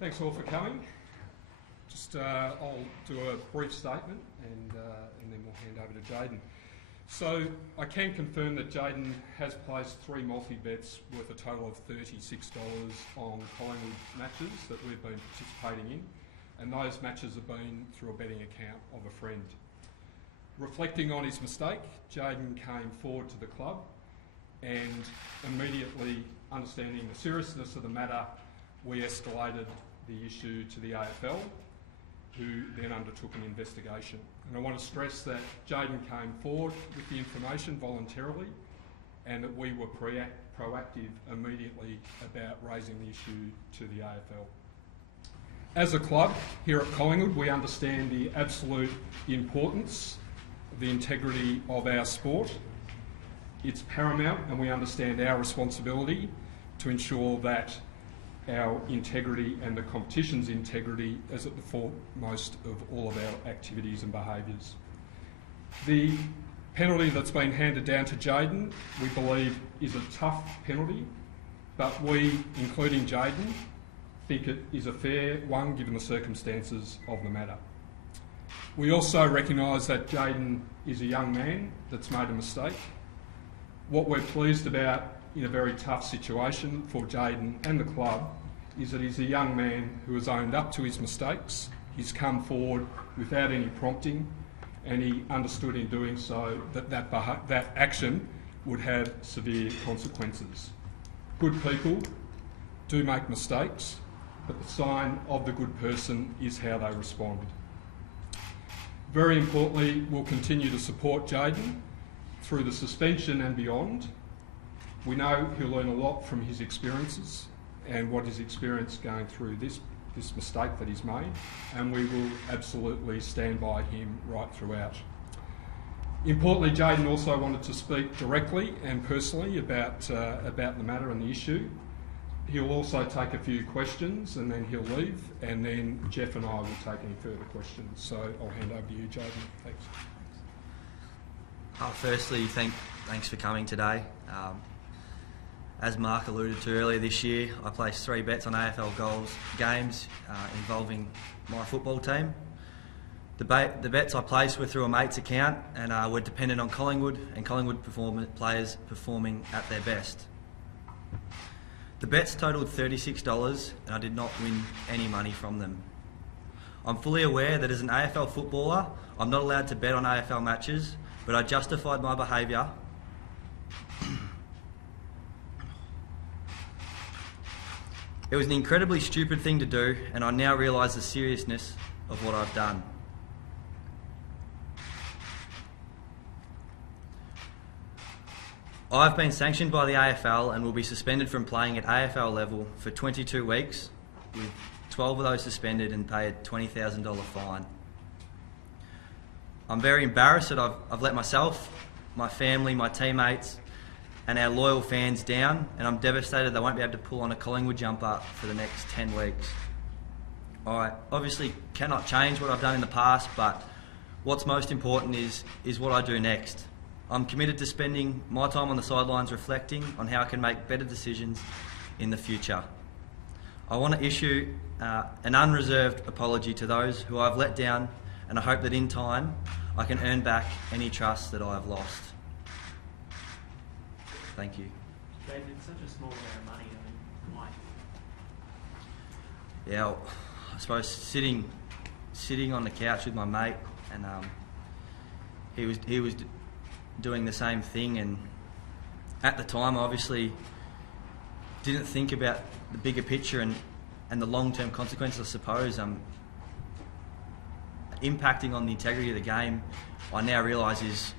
Thanks all for coming. I'll do a brief statement and then we'll hand over to Jaden. So I can confirm that Jaden has placed 3 multi-bets worth a total of $36 on Collingwood matches that we've been participating in, and those matches have been through a betting account of a friend. Reflecting on his mistake, Jaden came forward to the club and immediately understanding the seriousness of the matter, we escalated the issue to the AFL, who then undertook an investigation. And I want to stress that Jaden came forward with the information voluntarily and that we were proactive immediately about raising the issue to the AFL. As a club here at Collingwood, we understand the absolute importance of the integrity of our sport. It's paramount, and we understand our responsibility to ensure that our integrity and the competition's integrity is at the foremost of all of our activities and behaviours. The penalty that's been handed down to Jaden, we believe, is a tough penalty, but we, including Jaden, think it is a fair one given the circumstances of the matter. We also recognise that Jaden is a young man that's made a mistake. What we're pleased about in a very tough situation for Jaden and the club is that he's a young man who has owned up to his mistakes. He's come forward without any prompting, and he understood in doing so that action would have severe consequences. Good people do make mistakes, but the sign of the good person is how they respond. Very importantly, we'll continue to support Jaden through the suspension and beyond. We know he'll learn a lot from his experiences and what he's experienced going through this mistake that he's made, and we will absolutely stand by him right throughout. Importantly, Jaden also wanted to speak directly and personally about the matter and the issue. He'll also take a few questions and then he'll leave, and then Jeff and I will take any further questions. So I'll hand over to you, Jaden. Thanks. Firstly, thanks for coming today. As Mark alluded to earlier this year, I placed 3 bets on AFL games involving my football team. The bets I placed were through a mate's account and were dependent on Collingwood and Collingwood players performing at their best. The bets totalled $36 and I did not win any money from them. I'm fully aware that as an AFL footballer, I'm not allowed to bet on AFL matches, but I justified my behaviour It was an incredibly stupid thing to do, and I now realise the seriousness of what I've done. I've been sanctioned by the AFL and will be suspended from playing at AFL level for 22 weeks, with 12 of those suspended and pay a $20,000 fine. I'm very embarrassed that I've let myself, my family, my teammates and our loyal fans down, and I'm devastated they won't be able to pull on a Collingwood jumper for the next 10 weeks. I obviously cannot change what I've done in the past, but what's most important is what I do next. I'm committed to spending my time on the sidelines reflecting on how I can make better decisions in the future. I want to issue an unreserved apology to those who I've let down, and I hope that in time I can earn back any trust that I have lost. Thank you. Jaden, it's such a small amount of money. I mean, why? Yeah, I suppose sitting on the couch with my mate, and he was doing the same thing, and at the time, I obviously didn't think about the bigger picture and the long-term consequences. I suppose impacting on the integrity of the game, I now realise is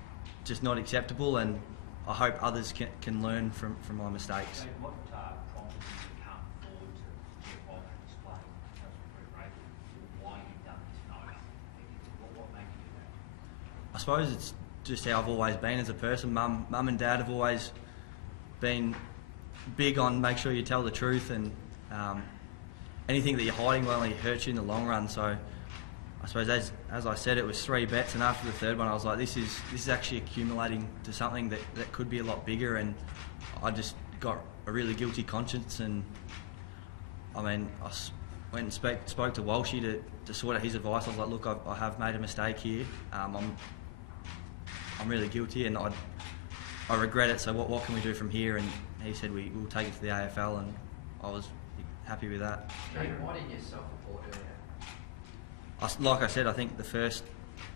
just not acceptable, and I hope others can learn from my mistakes. What prompted you to come forward to get off and explain why you've done this? What made you do that? I suppose it's just how I've always been as a person. Mum and Dad have always been big on make sure you tell the truth, and anything that you're hiding will only hurt you in the long run. So I suppose as I said, it was 3 bets, and after the third one I was like, this is actually accumulating to something that could be a lot bigger, and I just got a really guilty conscience, and I mean went and spoke to Walshy to sort out his advice. I was like, look, I have made a mistake here. I'm really guilty, and I regret it. So what can we do from here? And he said we'll take it to the AFL, and I was happy with that. Jaden, why didn't you self-report earlier? Like I said, I think the first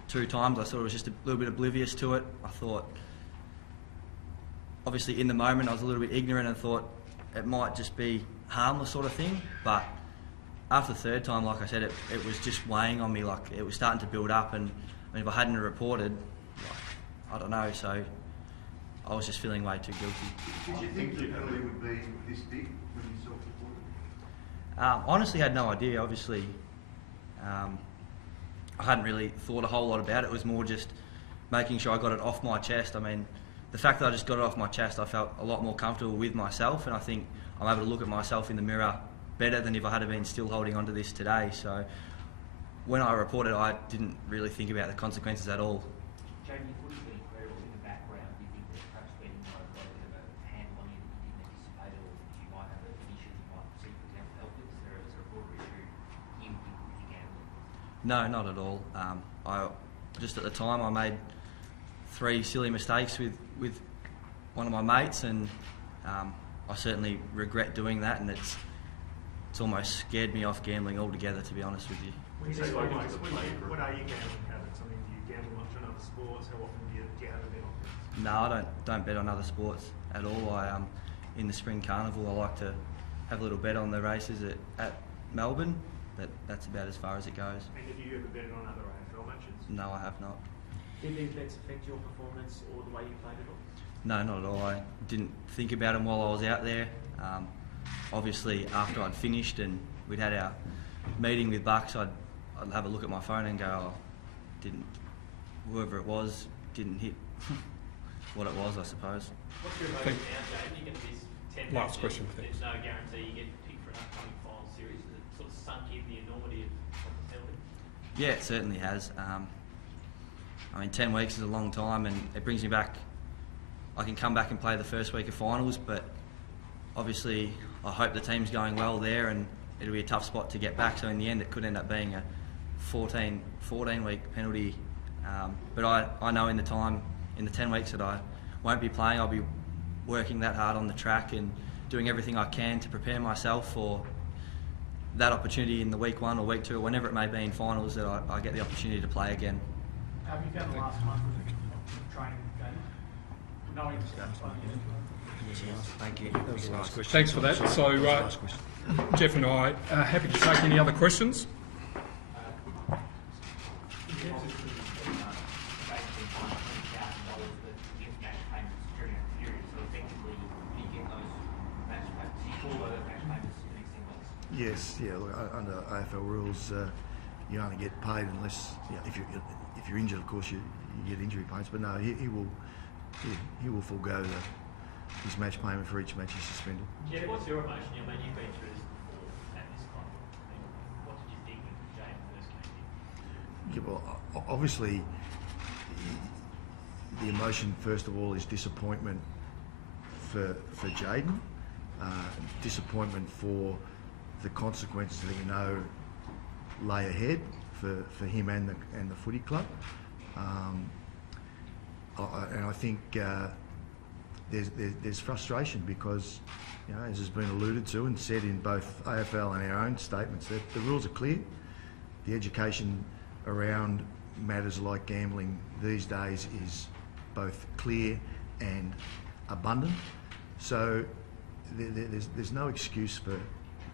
2 times I thought it was just a little bit oblivious to it. I thought, obviously in the moment I was a little bit ignorant and thought it might just be harmless sort of thing, but after the 3rd time, like I said, it was just weighing on me, like it was starting to build up, and if I hadn't reported, I don't know, so I was just feeling way too guilty. Did you think the penalty would be this big when you self-reported? Honestly had no idea, obviously. I hadn't really thought a whole lot about it. It was more just making sure I got it off my chest. I mean, the fact that I just got it off my chest, I felt a lot more comfortable with myself, and I think I'm able to look at myself in the mirror better than if I had been still holding on to this today. So when I reported, I didn't really think about the consequences at all. Jaden, you would have been incredible in the background. Do you think there's perhaps been a bit of a handle on you that you didn't anticipate, or you might have an issue you might see, for example, health? Is there a broader issue with your gambling? No, not at all. I just at the time I made 3 silly mistakes with one of my mates, and I certainly regret doing that, and it's almost scared me off gambling altogether, to be honest with you. What are your gambling habits? I mean, do you gamble much on other sports? How often do you have a bet on things? No, I don't bet on other sports at all. In the spring carnival, I like to have a little bet on the races at Melbourne, but that's about as far as it goes. And have you ever betted on other AFL matches? No, I have not. Did these bets affect your performance or the way you played it all? No, not at all. I didn't think about them while I was out there. Obviously, after I'd finished and we'd had our meeting with Bucks, I'd have a look at my phone and go, whoever it was didn't hit what it was, I suppose. What's your motive now, Jaden? You're going to miss 10 Last matches. question, I think. There's no guarantee you get picked for an upcoming final series. Has it sort of sunk in the enormity of the penalty? Yeah, it certainly has. I mean, 10 weeks is a long time, and it brings me back. I can come back and play the first week of finals, but obviously I hope the team's going well there, and it'll be a tough spot to get back. So in the end, it could end up being a 14-week penalty. But I know in the 10 weeks that I won't be playing, I'll be working that hard on the track and doing everything I can to prepare myself for that opportunity in the week 1 or week 2, or whenever it may be in finals, that I get the opportunity to play again. Have you found the last month of training, Jaden? Knowing Thank you. Thanks for that. So, Jeff and I are happy to take any other questions. In terms of basically $500,000 that gift match payments during that period, so effectively you get those match payments, you call those match payments for the next 10 weeks? Yes, yeah. Look, under AFL rules, you only get paid unless if you're injured. Of course, you get injury payments. But no, he will forego his match payment for each match he's suspended. Yeah, what's your emotion? I mean, you've been through this before at this time. I mean, what did you think when Jaden first came in? Yeah, well, obviously, the emotion first of all is disappointment for Jaden, disappointment for the consequences that you know lay ahead for him and the footy club, and I think there's frustration because, you know, as has been alluded to and said in both AFL and our own statements, that the rules are clear. The education around matters like gambling these days is both clear and abundant. So there's no excuse for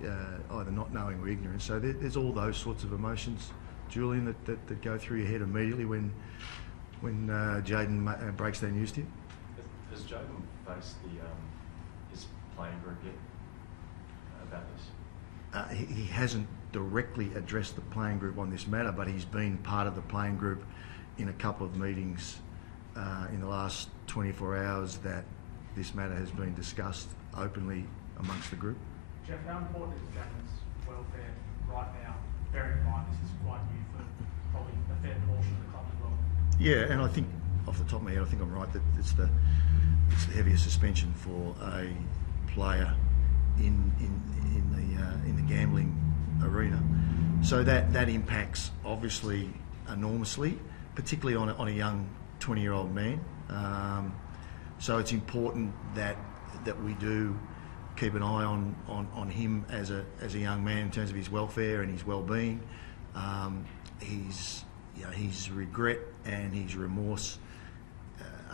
either not knowing or ignorance. So there's all those sorts of emotions, Julian, that go through your head immediately when Jaden breaks that news to you. Has Jaden faced his playing group yet about this? He hasn't directly addressed the playing group on this matter, but he's been part of the playing group in a couple of meetings in the last 24 hours that this matter has been discussed openly amongst the group. Jeff, how important is Jaden's welfare right now? Bearing in mind this is quite new for probably a fair portion of the club as well. Yeah, and I think off the top of my head, I think I'm right that it's the heaviest suspension for a player in the gambling arena. So that impacts obviously enormously, particularly on a young 20-year-old man. So it's important that we do keep an eye on him as a young man in terms of his welfare and his well-being. His regret and his remorse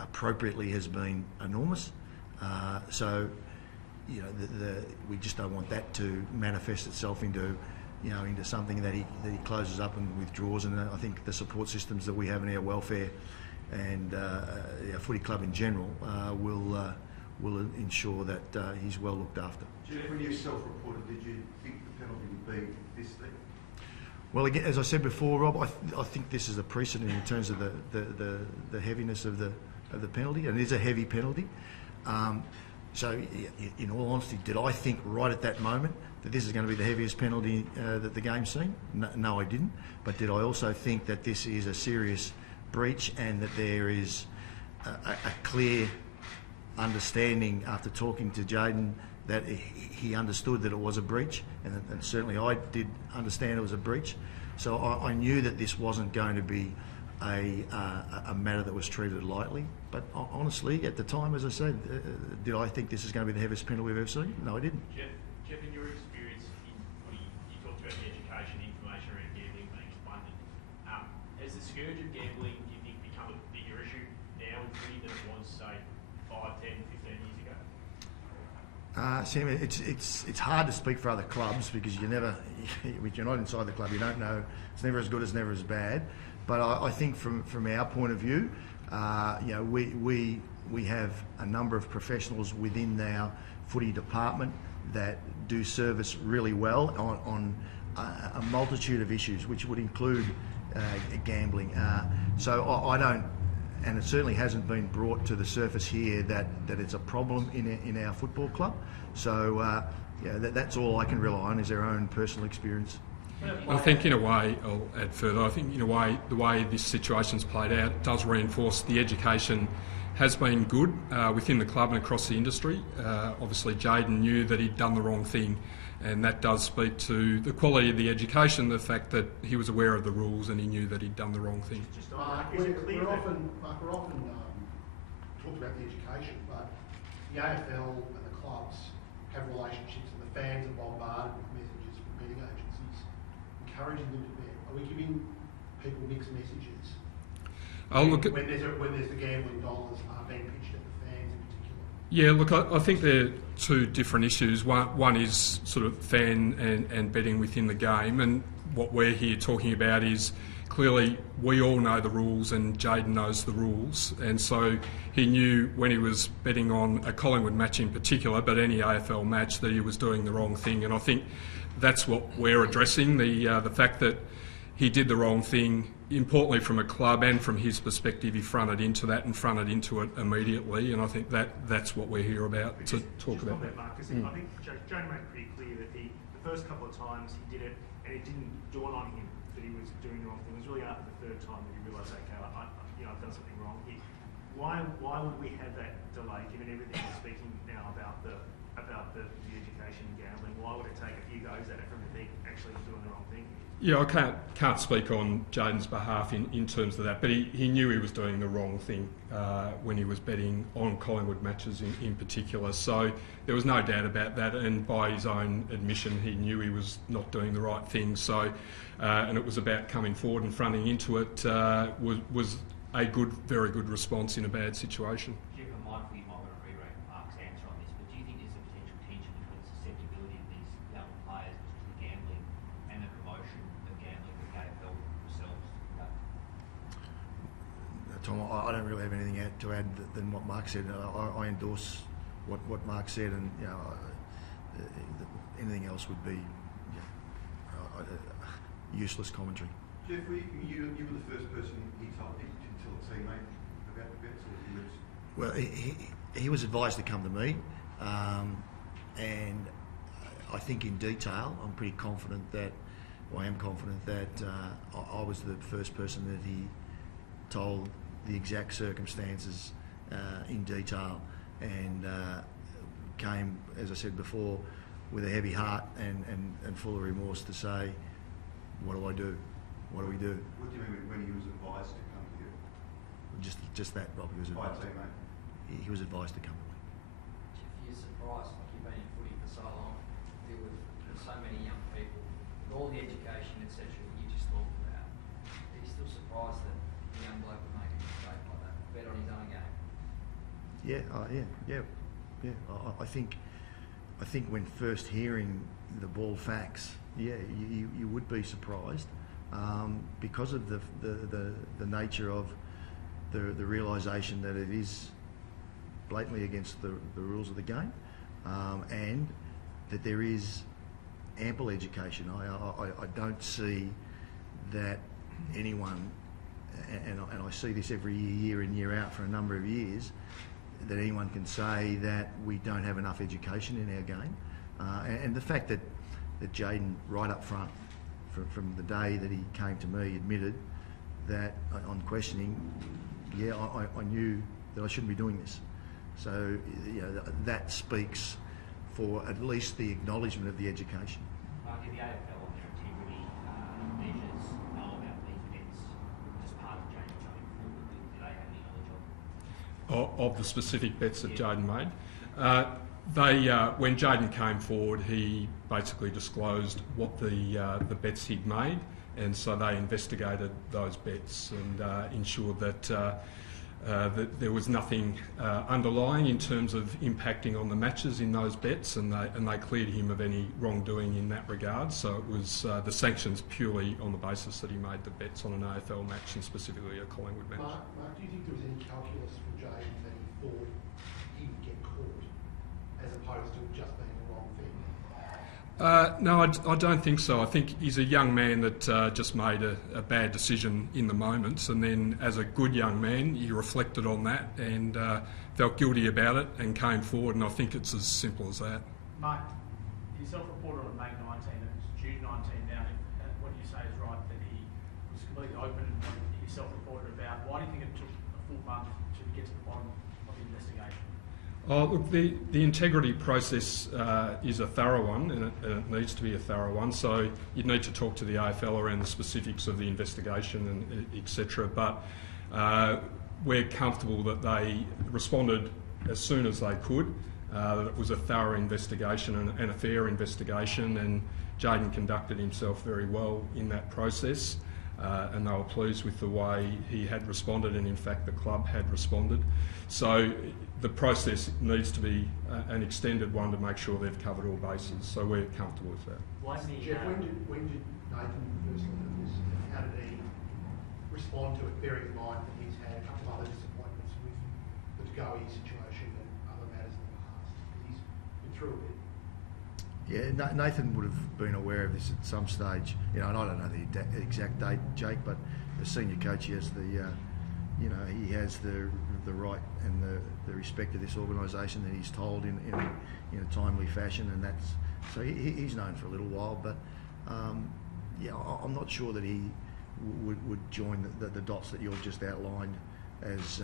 appropriately has been enormous. So we just don't want that to manifest itself into something that he closes up and withdraws. And I think the support systems that we have in our welfare and our footy club in general will ensure that he's well looked after. Jeff, when you self-reported, did you think the penalty would be this thing? Well, again, as I said before, Rob, I think this is a precedent in terms of the heaviness of the penalty, and it is a heavy penalty. So, in all honesty, did I think right at that moment that this is going to be the heaviest penalty that the game's seen? No, I didn't. But did I also think that this is a serious breach and that there is a clear understanding after talking to Jaden that he understood that it was a breach, and certainly I did understand it was a breach. So I knew that this wasn't going to be a matter that was treated lightly. But honestly, at the time, as I said, did I think this is going to be the heaviest penalty we've ever seen? No, I didn't. Jeff, in your experience in footy, you talked about the education, information around gambling being abundant. Has the scourge of gambling, do you think, become a bigger issue now in footy than it was, say, 5, 10, 15 years ago? Sam, it's hard to speak for other clubs because you're not inside the club. You don't know. It's never as good as never as bad. But I think from our point of view, we have a number of professionals within our footy department that do service really well on a multitude of issues, which would include gambling. So I don't, and it certainly hasn't been brought to the surface here that it's a problem in our football club. So that's all I can rely on is their own personal experience. I think in a way, I'll add further, I think in a way, the way this situation's played out does reinforce the education has been good within the club and across the industry. Obviously Jaden knew that he'd done the wrong thing, and that does speak to the quality of the education, the fact that he was aware of the rules and he knew that he'd done the wrong thing. We're often talked about the education, but the AFL and the clubs have relationships, and the fans are bombarded with messages from betting agencies encouraging them to bet. Are we giving people mixed messages? When there's the gambling dollars being pitched at the fans in particular? Yeah, look, I think they're two different issues. One is sort of fan and betting within the game, and what we're here talking about is clearly we all know the rules and Jaden knows the rules, and so he knew when he was betting on a Collingwood match in particular, but any AFL match, that he was doing the wrong thing. And I think that's what we're addressing, the fact that he did the wrong thing. Importantly, from a club and from his perspective, he fronted into that and fronted into it immediately, and I think that's what we're here about to talk about. On that, Marcus, I think Jaden made it pretty clear that the first couple of times he did it and it didn't dawn on him that he was doing the wrong thing. It was really after the third time that he realised, okay, I've done something wrong here. Why would we have that delay, given everything we're speaking now about the education and gambling? Why would it take a few goes at it from the thing actually doing the wrong thing? Yeah, I can't speak on Jaden's behalf in terms of that, but he knew he was doing the wrong thing when he was betting on Collingwood matches in particular. So there was no doubt about that, and by his own admission, he knew he was not doing the right thing. So, and it was about coming forward and fronting into it was a very good response in a bad situation. Jeff, I'm mindful you might want to re-rate Mark's answer on this, but do you think there's a potential tension between the susceptibility of these young players, particularly gambling, and the promotion of gambling that the AFL themselves? Tom, I don't really have anything to add than what Mark said. I endorse what Mark said, and anything else would be useless commentary. Jeff, you were the first person he told to tell a teammate about the bets, or he was? Well, he was advised to come to me, and I think in detail, I'm pretty confident that, or I am confident that I was the first person that he told the exact circumstances in detail, and came, as I said before, with a heavy heart and full of remorse to say, what do I do? What do we do? What do you mean when he was advised to come to you? Just that, Rob. He was By a advised. teammate? He was advised to come to me. If you're surprised, like you've been in footy for so long, deal with so many young people, with all the education, etc. that you just talked about, are you still surprised that a young bloke would make a mistake like that? Bet on his own game. Yeah. I think when first hearing the ball facts, you would be surprised because of the nature of the realisation that it is blatantly against the rules of the game, and that there is ample education. I don't see that anyone, and I see this every year in, year out for a number of years, that anyone can say that we don't have enough education in our game. And the fact that Jaden, right up front, from the day that he came to me, admitted that on questioning, I knew that I shouldn't be doing this. So that speaks for at least the acknowledgement of the education. Mark, did the AFL on their integrity measures know about these bets as part of Jaden going forward? Did they have any knowledge of? Of the specific bets that Jaden made. When Jaden came forward, he basically disclosed what the bets he'd made, and so they investigated those bets and ensured that there was nothing underlying in terms of impacting on the matches in those bets, and they cleared him of any wrongdoing in that regard. So it was the sanctions purely on the basis that he made the bets on an AFL match, and specifically a Collingwood match. Mark, do you think there was any calculus from Jaden that he thought he would get caught, as opposed to it just being the wrong thing? No, I don't think so. I think he's a young man that just made a bad decision in the moment, and then as a good young man, he reflected on that and felt guilty about it and came forward, and I think it's as simple as that. Mark, you self-reported on May 19 and it's June 19 now. What you say is right, that he was completely open in what he self-reported about. Why do you think it took a full month to get to the bottom of the investigation? Look, the integrity process is a thorough one, and it needs to be a thorough one. So you'd need to talk to the AFL around the specifics of the investigation and etc. But we're comfortable that they responded as soon as they could. That it was a thorough investigation and a fair investigation, and Jaden conducted himself very well in that process. And they were pleased with the way he had responded, and in fact the club had responded. So the process needs to be an extended one to make sure they've covered all bases. So we're comfortable with that. Jeff, when did Nathan first look at this? How did he respond to it, bearing in mind that he's had a couple of other disappointments with the Goey situation and other matters in the past? He's been through a bit. Yeah, Nathan would have been aware of this at some stage, and I don't know the exact date, Jake, but the senior coach, he has he has the right and the respect of this organisation that he's told in a timely fashion, and that's so he's known for a little while. But I'm not sure that he would join the dots that you've just outlined as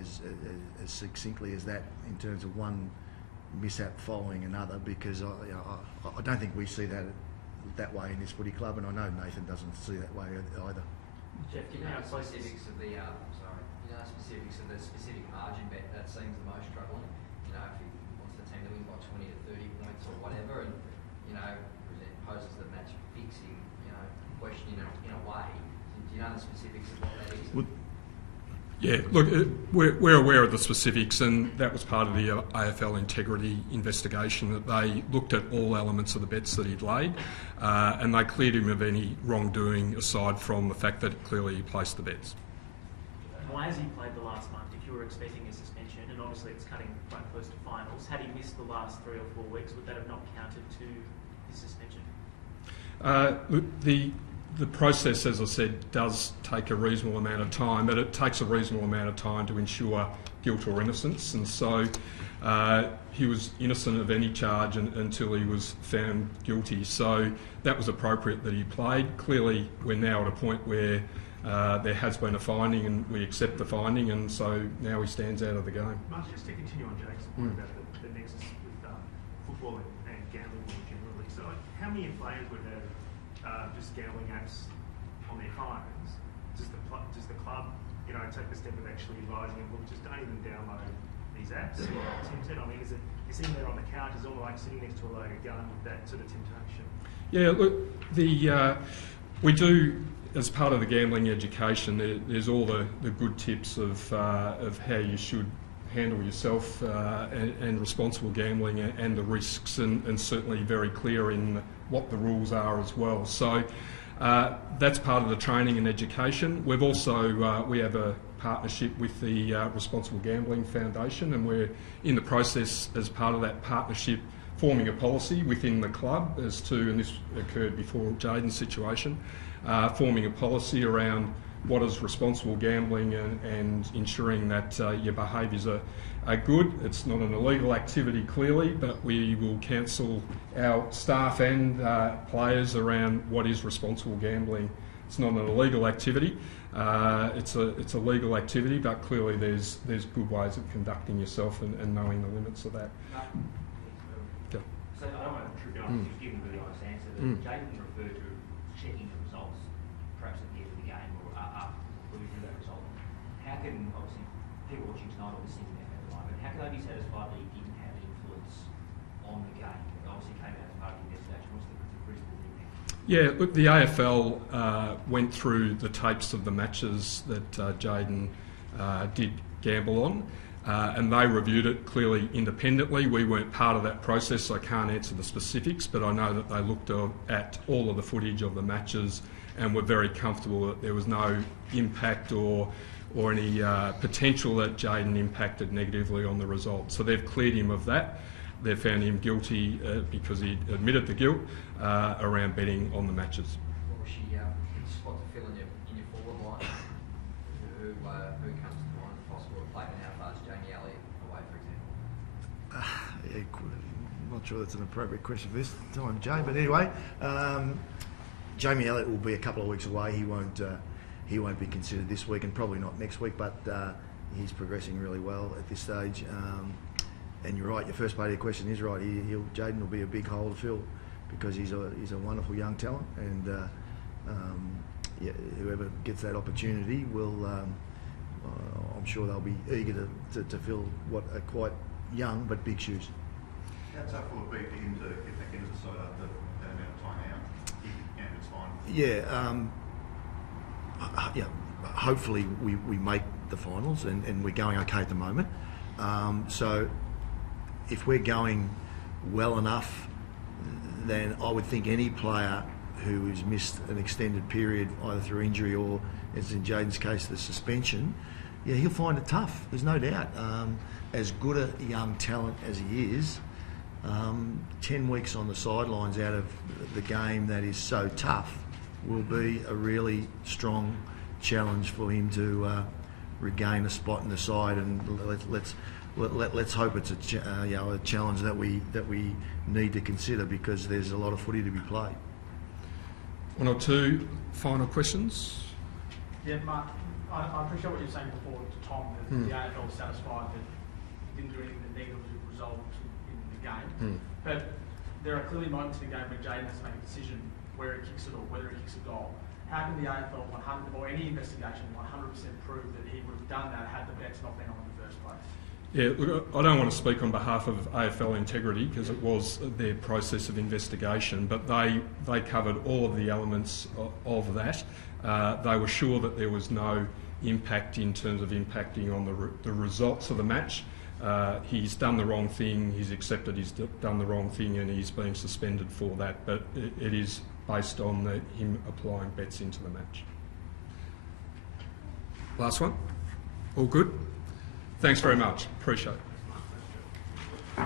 as succinctly as that in terms of one mishap following another, because I don't think we see that way in this footy club, and I know Nathan doesn't see that way either. Jeff, do you know specifics of the specifics of the specific margin bet that seems the most troubling? You know, if he wants the team to win by 20 to 30 points or whatever, and it poses the match fixing question in a way. Do you know the specifics of what that is? Yeah, look, we're aware of the specifics, and that was part of the AFL integrity investigation, that they looked at all elements of the bets that he'd laid, and they cleared him of any wrongdoing aside from the fact that clearly he placed the bets. Why has he played the last month if you were expecting a suspension, and obviously it's cutting quite close to finals? Had he missed the last 3 or 4 weeks, would that have not counted to his suspension? The process, as I said, does take a reasonable amount of time, but it takes a reasonable amount of time to ensure guilt or innocence, and so he was innocent of any charge until he was found guilty. So that was appropriate that he played. Clearly, we're now at a point where there has been a finding, and we accept the finding, and so now he stands out of the game. Mark, just to continue on Jake's point about the nexus with footballing. many players would have just gambling apps on their phones? Does the club, take the step of actually advising them, look, just don't even download these apps? Tempted? I mean, is it you're sitting there on the couch, it's almost like sitting next to a loaded gun with that sort of temptation? Yeah, look, we do, as part of the gambling education, there's all the good tips of how you should handle yourself and responsible gambling and the risks, and certainly very clear in what the rules are as well. So that's part of the training and education. We've also we have a partnership with the Responsible Gambling Foundation, and we're in the process, as part of that partnership, forming a policy within the club as to, and this occurred before Jaden's situation, forming a policy around what is responsible gambling and ensuring that your behaviours are good. It's not an illegal activity, clearly, but we will counsel our staff and players around what is responsible gambling. It's not an illegal activity. It's a legal activity, but clearly there's good ways of conducting yourself and knowing the limits of that. So I don't want to trip you on, you've given a really honest answer, but Jaden referred to checking the results perhaps at the end of the game or after the conclusion of that result. How can, obviously, people watching tonight or listening at the moment, how can they be satisfied that he didn't have influence on the game? It obviously came out as part of the investigation. What's the principle thing there? Yeah, look, the AFL went through the tapes of the matches that Jaden did gamble on. And they reviewed it clearly independently. We weren't part of that process, so I can't answer the specifics, but I know that they looked at all of the footage of the matches and were very comfortable that there was no impact or any potential that Jaden impacted negatively on the result. So they've cleared him of that. They've found him guilty because he admitted the guilt around betting on the matches. What was she spot to fill in your forward line? Who comes to mind as possible to play now far as Jamie Elliott away, for example? I'm not sure that's an appropriate question for this time, Jay. But anyway, Jamie Elliott will be a couple of weeks away. He won't be considered this week, and probably not next week. But he's progressing really well at this stage. And you're right. Your first part of your question is right. Jaden will be a big hole to fill because he's a wonderful young talent, and whoever gets that opportunity will. I'm sure they'll be eager to fill what are quite young but big shoes. How tough will it be for him to get back into the side after that amount of time out? It's fine. Hopefully we make the finals, and we're going okay at the moment. So if we're going well enough, then I would think any player who has missed an extended period, either through injury or, as in Jaden's case, the suspension, he'll find it tough. There's no doubt. As good a young talent as he is, 10 weeks on the sidelines out of the game that is so tough will be a really strong challenge for him to regain a spot in the side. And let's hope it's a challenge that we need to consider, because there's a lot of footy to be played. One or two final questions? Yeah, Mark, I appreciate what you were saying before to Tom, that the AFL is satisfied that you didn't do anything that negatively resolved in the game. But there are clearly moments in the game where Jaden has to make a decision where he kicks it or whether he kicks a goal. How can the AFL 100 or any investigation 100% prove that he would have done that had the bets not been on in the first place? Yeah, look, I don't want to speak on behalf of AFL Integrity because it was their process of investigation, but they covered all of the elements of that. They were sure that there was no impact in terms of impacting on the results of the match. He's done the wrong thing, he's accepted he's done the wrong thing, and he's being suspended for that, but it is based on him applying bets into the match. Last one? All good? Thanks very much. Appreciate it.